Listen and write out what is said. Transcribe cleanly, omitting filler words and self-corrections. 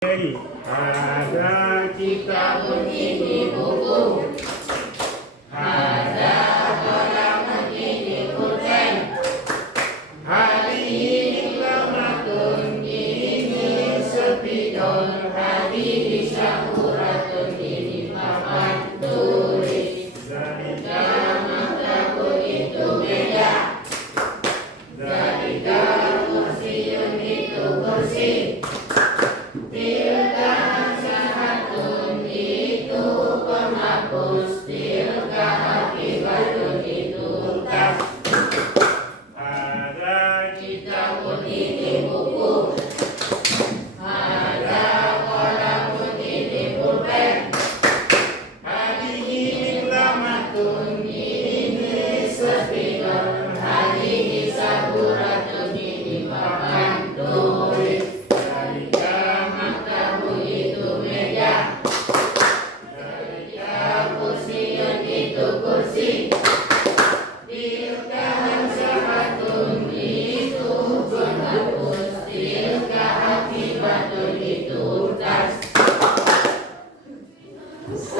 Ada kita begini buku, ada orang begini pulpen. Hari ini lamatun ini sepidol, hari di syakurat